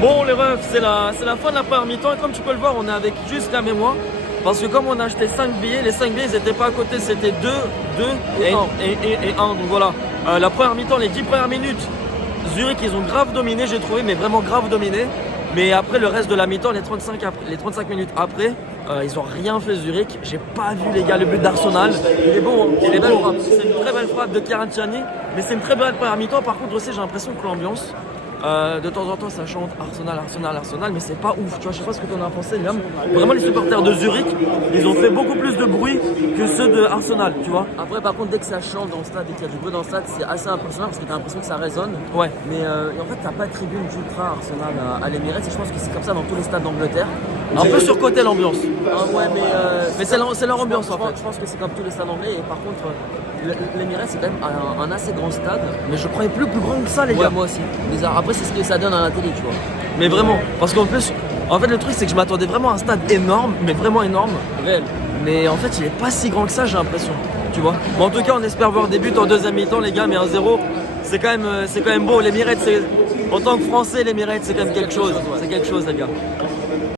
Bon les refs, c'est la fin de la première mi-temps et comme tu peux le voir, on est avec juste la mémoire. Parce que comme on a acheté 5 billets, les 5 billets ils n'étaient pas à côté, c'était 2 et 1. Donc voilà, la première mi-temps, les 10 premières minutes, Zurich ils ont grave dominé, j'ai trouvé, mais vraiment grave dominé. Mais après le reste de la mi-temps, les 35 minutes après, ils ont rien fait Zurich. J'ai pas vu les gars le but d'Arsenal. Il est beau, hein. Il est belle frappe. C'est une très belle frappe de Kvaratskhelia, mais c'est une très belle première mi-temps. Par contre aussi j'ai l'impression que l'ambiance, de temps en temps ça chante Arsenal, Arsenal, Arsenal, mais c'est pas ouf, tu vois, je sais pas ce que tu en as pensé Liam. Vraiment les supporters de Zurich, ils ont fait beaucoup plus de bruit que ceux de Arsenal, tu vois. Après, par contre, dès que ça chante dans le stade et qu'il y a du bruit dans le stade, c'est assez impressionnant parce que t'as l'impression que ça résonne. Ouais. Mais et en fait, t'as pas de tribune d'ultra Arsenal à l'Emirates et je pense que c'est comme ça dans tous les stades d'Angleterre. Un peu surcoté l'ambiance. Ouais, Mais c'est leur ambiance en fait. Je pense que c'est comme tous les stades anglais et par contre, l'Emirates c'est quand même un assez grand stade. Mais je croyais plus grand que ça les Ouais, gars. moi aussi. Bizarre. Après, c'est ce que ça donne à la télé, tu vois. Mais vraiment, parce qu'en plus, en fait le truc c'est que je m'attendais vraiment à un stade énorme, mais vraiment énorme. Réel. Mais en fait il est pas si grand que ça j'ai l'impression, tu vois. Mais en tout cas on espère voir des buts en deuxième mi-temps les gars, mais 1-0 c'est quand même beau. L'Emirates, en tant que Français l'Emirates c'est quand même quelque chose, c'est quelque chose les gars.